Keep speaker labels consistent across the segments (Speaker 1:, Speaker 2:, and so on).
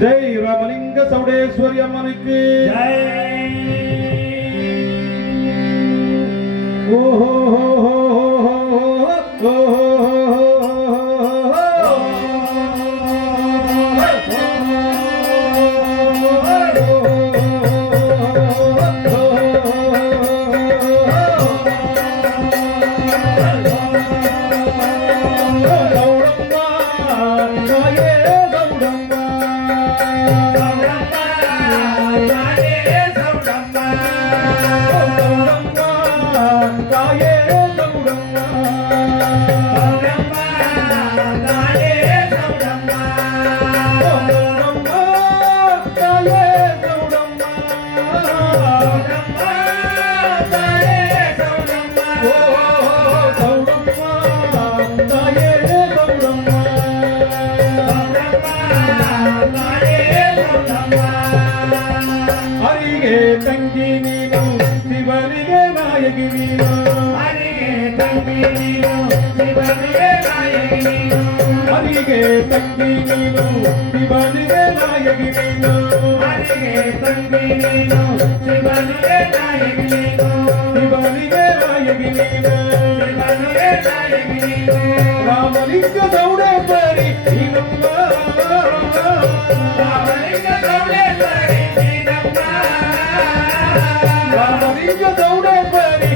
Speaker 1: ஜெய் ராமலிங்க சௌடேஸ்வரி அம்மனுக்கு ஓஹோ தாயே ಅರಿಗೆ ತಂಗಿ ನೀನು ಶಿವನಿಗೆ ನಾಯಕಿ ನೀನು నాయకి నీవు శివనివే రామలింగ దౌడే పరి రామలింగ దౌడే పరి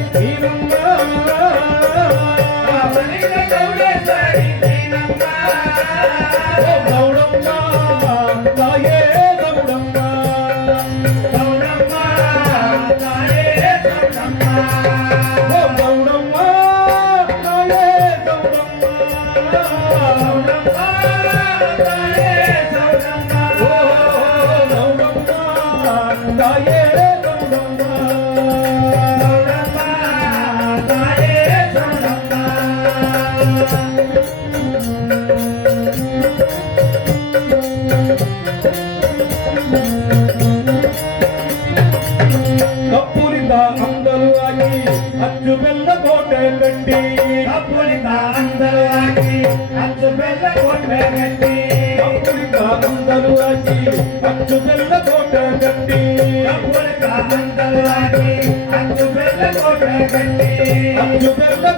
Speaker 1: ಬೆಲ್ಲ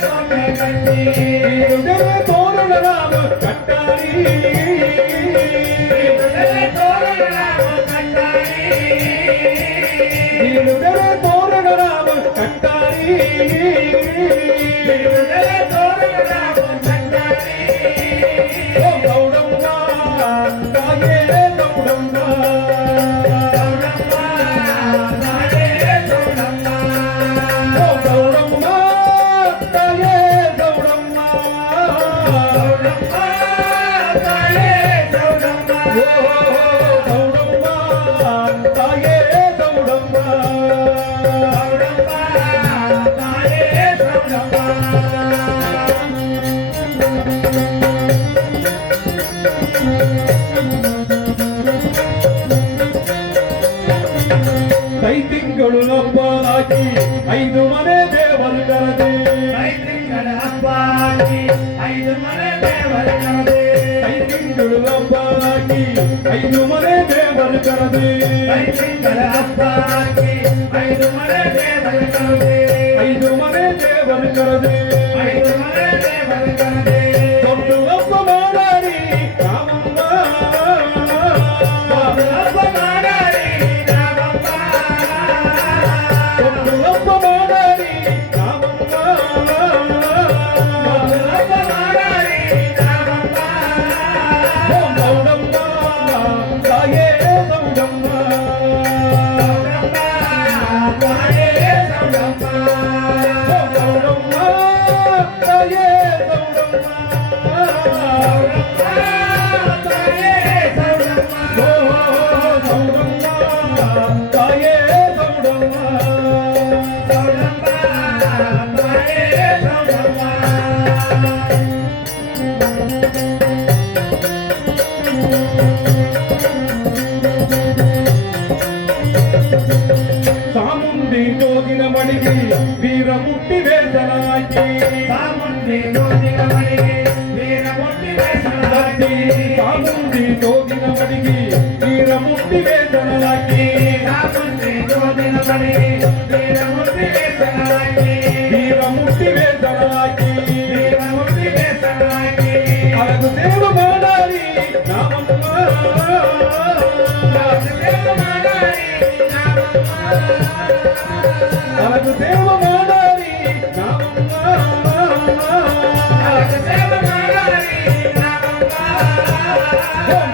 Speaker 1: ಕೋಟೆ ಕಟ್ಟಿ ಇರುವುದೇ ತೋರಣ ರಾಮ ಕಟ್ಟಾರಿ
Speaker 2: ஐந்து மலை
Speaker 1: தேவன் கரது ஐந்து மலை
Speaker 2: தேவன் கரது.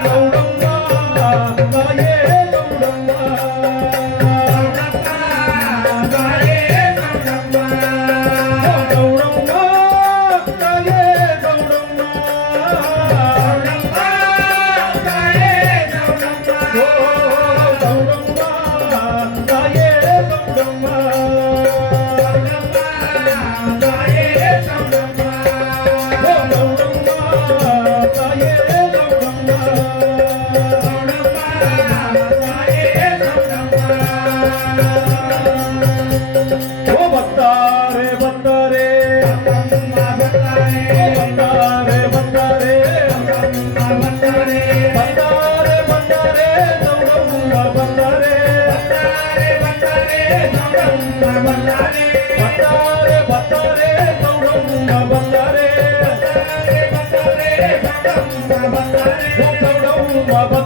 Speaker 2: Oh, no. Baba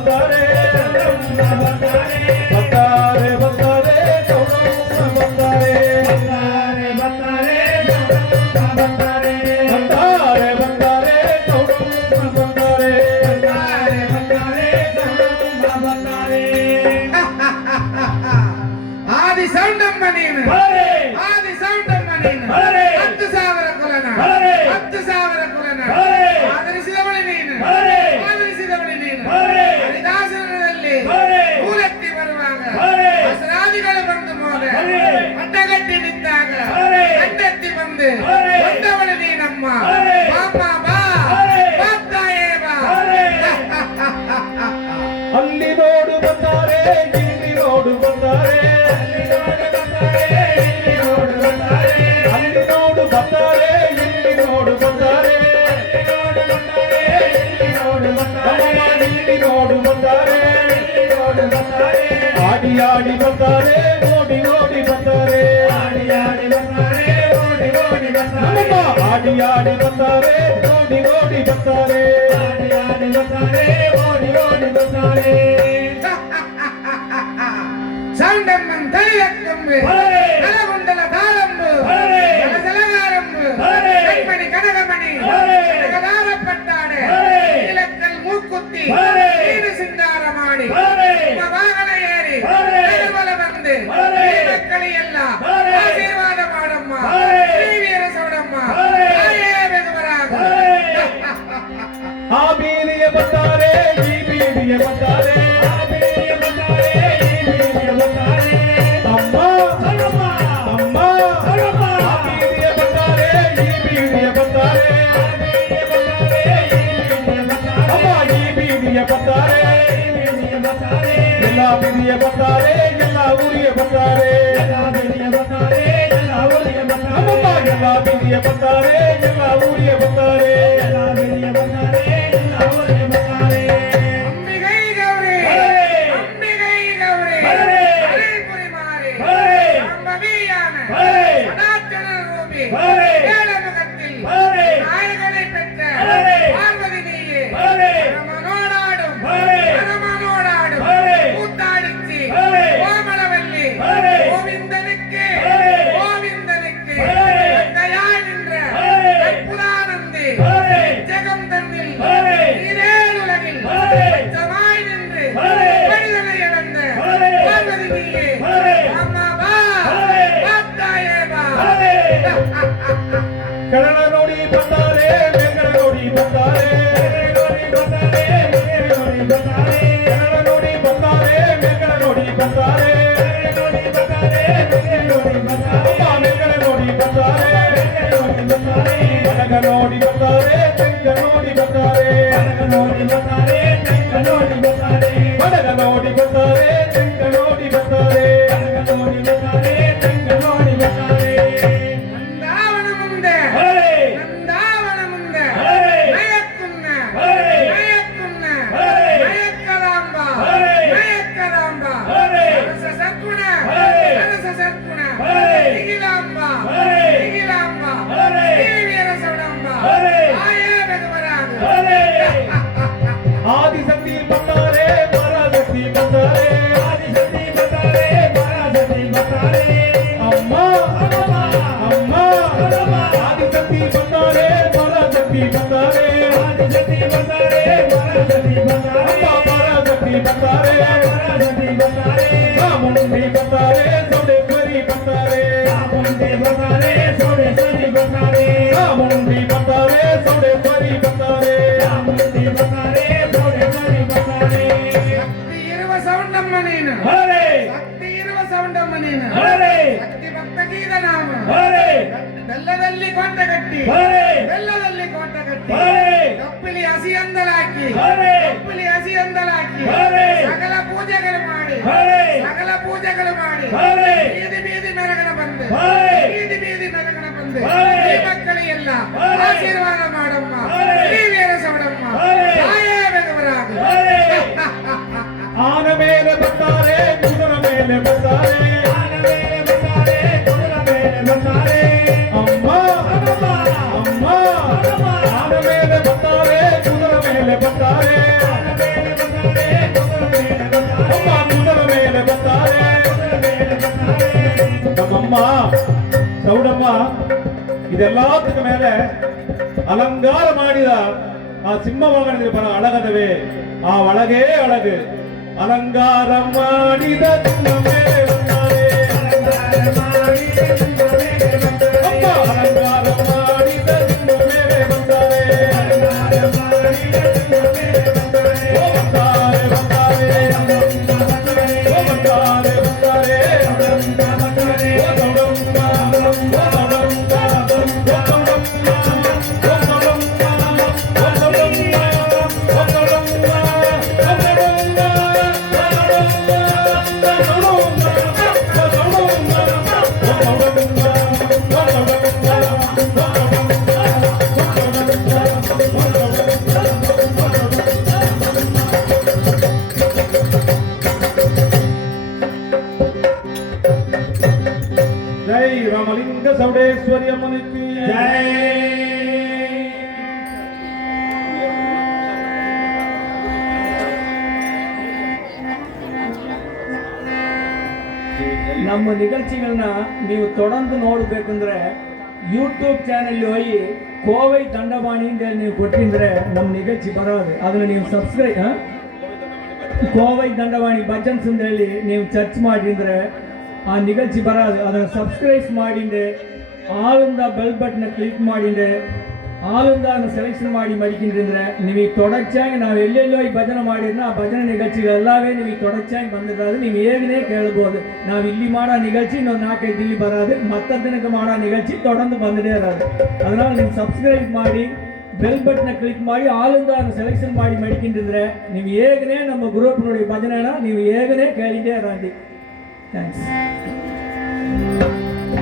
Speaker 2: ಸೌಂಡಮ್ಮ ನೀನು ಆದಿ ಸೌಂಡಮ್ಮ ನೀನು ಹತ್ತು ಸಾವಿರ ಕುಲನ ಹತ್ತು ಸಾವಿರ ಕುಲನ ಆಧರಿಸಿದವಳೆ ನೀನು ಆಧರಿಸಿದವಳೆ ನೀನು ಹರಿದಾಸನದಲ್ಲಿ ಮೂಲಕ್ಕೆ ಬರುವಾಗ ಹಸರಾದಿಗಳು ಬಂದು ಮೋದ ಅಡ್ಡಗಟ್ಟಿ ನಿಂತಾಗ ಅಡ್ಡತ್ತಿ ಬಂದು ಬಂದವಳೆ ನೀನಮ್ಮ ಪಾಪ ಬಾ
Speaker 1: ಅಲ್ಲಿ ನೋಡು ಬಂದಾರೆ அன்னோடு வந்தாரே அன்னோடு வந்தாரே இன்னோடு வந்தாரே. இன்னோடு வந்தாரே ஆடி ஆடி வந்தாரே ஓடி ஓடி வந்தாரே. ஆடி ஓடி ஓடி வந்தாரே. ஆடி ஆடி வந்தாரே ஓடி ஓடி வந்தாரே.
Speaker 2: தாண்டம்மன் தலையக்கம்பு நலகுண்டல தாளம்பு
Speaker 1: ஜலசலகாரம்பு
Speaker 2: கண்மணி கனகமணி. கனகதாரப்பட்டாடு இலக்கல் மூக்குத்தி.
Speaker 1: வீண
Speaker 2: சிந்தாரமாடி வாகன ஏறி. நடுவல வந்து. இலக்களை எல்லாம்
Speaker 1: ஆசீர்வாதம்
Speaker 2: ஆடம்மா ஸ்ரீவீர சோடம்மா ஆபீரிய
Speaker 1: பத்தாரே
Speaker 2: ஜீபீரிய பத்தாரே
Speaker 1: விதிய
Speaker 2: பத்தாரே
Speaker 1: எல்லா
Speaker 2: விதிய பத்தாரே
Speaker 1: எல்லா
Speaker 2: உரிய பத்தாரே
Speaker 1: எல்லா
Speaker 2: விதிய பத்தாரே
Speaker 1: எல்லா
Speaker 2: உரிய பத்தாரே
Speaker 1: எல்லா
Speaker 2: விதிய பத்தாரே
Speaker 1: ಕನ್ನಡ ನೋಡಿ ಬಂದ
Speaker 2: ಬೆಲ್ಲದಲ್ಲಿ ಕೋಟ ಕಟ್ಟಿ ಬೆಲ್ಲದಲ್ಲಿ ಕೋಟ ಕಟ್ಟಿ ಕಪ್ಪಿಲಿ ಹಸಿ ಅಂದಲಾಕಿ ಕಪ್ಪಿಲಿ ಹಸಿ ಅಂದಲಾಕಿ ಸಕಲ ಪೂಜೆಗಳು ಮಾಡಿ ಸಕಲ ಪೂಜೆಗಳು ಮಾಡಿ ಬೀದಿ ಬೀದಿ ಮೆರಗಣ ಬಂದೆ கொண்டு
Speaker 1: மக்களை
Speaker 2: எல்லாம் ஆசீர்வாதம் ஆடம்மா.
Speaker 1: ஸ்ரீவீர
Speaker 2: சவடம்மா ஆன
Speaker 1: மேல பத்தாரே குதிரை மேல பத்தாரே ஆன மேல பத்தாரே குதிரை மேல பத்தாரே அம்மா. அம்மா. ஆன மேல பத்தாரே குதிரை மேல பத்தாரே அம்மா குதிரை மேல பத்தாரே அம்மா. இது எல்லாத்துக்கும் மேல அலங்கார மாடிதா ஆ சிம்ம வாகனம் இருப்பான அழகதவே. ஆ அழகே அழகு. அலங்காரம் மாடித
Speaker 3: ನಮ್ಮ ನಿಗಲ್ಚಿಗಳನ್ನ ನೀವು ತೊಡಂದು ನೋಡಬೇಕಂದ್ರೆ ಯೂಟ್ಯೂಬ್ ಚಾನೆಲ್ ಹೋಗಿ ಕೋವೈ ದಂಡವಾಣಿ ಅಂತ ನೀವು ಕೊಟ್ಟಿದ್ರೆ ನಮ್ಮ ನಿಗಲ್ಚಿ ಬರೋದು ಅದನ್ನ ನೀವು ಸಬ್ಸ್ಕ್ರೈಬ್ ಕೋವೈ ದಂಡವಾಣಿ ಭಜನ್ಸ್ ಅಂತ ಹೇಳಿ ನೀವು ಸರ್ಚ್ ಮಾಡಿದ್ರೆ ಆ ನಿಗಲ್ಚಿ ಬರೋದು ಅದನ್ನ ಸಬ್ಸ್ಕ್ರೈಬ್ ಮಾಡಿಂದೆ ಆಳಿಂದ ಬೆಲ್ ಬಟನ್ ಕ್ಲಿಕ್ ಮಾಡಿಂದೆ ಆಳಿಂದ ಅದನ್ನ ಸೆಲೆಕ್ಷನ್ ಮಾಡಿ ಮಡಿಕಿಂದ್ರೆ ನೀವು ತೊಡಚ್ಚಾಗಿ ನಾವು ಎಲ್ಲೆಲ್ಲೋ ಈ ಭಜನೆ ಮಾಡಿದ್ರೆ ಆ ಭಜನೆ ನಿಗಲ್ಚಿಗಳೆಲ್ಲವೇ ನೀವು ತೊಡಚ್ಚಾಗಿ ಬಂದಿರೋದು ನೀವು ಹೇಗನೇ ಕೇಳ್ಬೋದು ನಾವು ಇಲ್ಲಿ ಮಾಡೋ ನಿಗಲ್ಚಿ ಇನ್ನೊಂದು ನಾಲ್ಕೈದು ಇಲ್ಲಿ ಬರೋದು ಮತ್ತೊಂದು ದಿನಕ್ಕೆ ಮಾಡೋ ನಿಗಲ್ಚಿ ತೊಡಂದು ಬಂದಿದೆ ಇರೋದು ಅದನ್ನ ನೀವು ಸಬ್ಸ್ಕ್ರೈಬ್ ಮಾಡಿ ಬೆಲ್ ಬಟನ್ ಕ್ಲಿಕ್ ಮಾಡಿ ಆಲಿಂದ ಅದನ್ನು ಸೆಲೆಕ್ಷನ್ ಮಾಡಿ ಮಡಿಕಿಂದ್ರೆ ನೀವು ಹೇಗನೇ ನಮ್ಮ ಗ್ರೂಪ್ ನೋಡಿ ಭಜನೆನ ನೀವು ಹೇಗನೇ ಕೇಳಿದ್ದೇ ರಾಂಡಿ ಥ್ಯಾಂಕ್ಸ್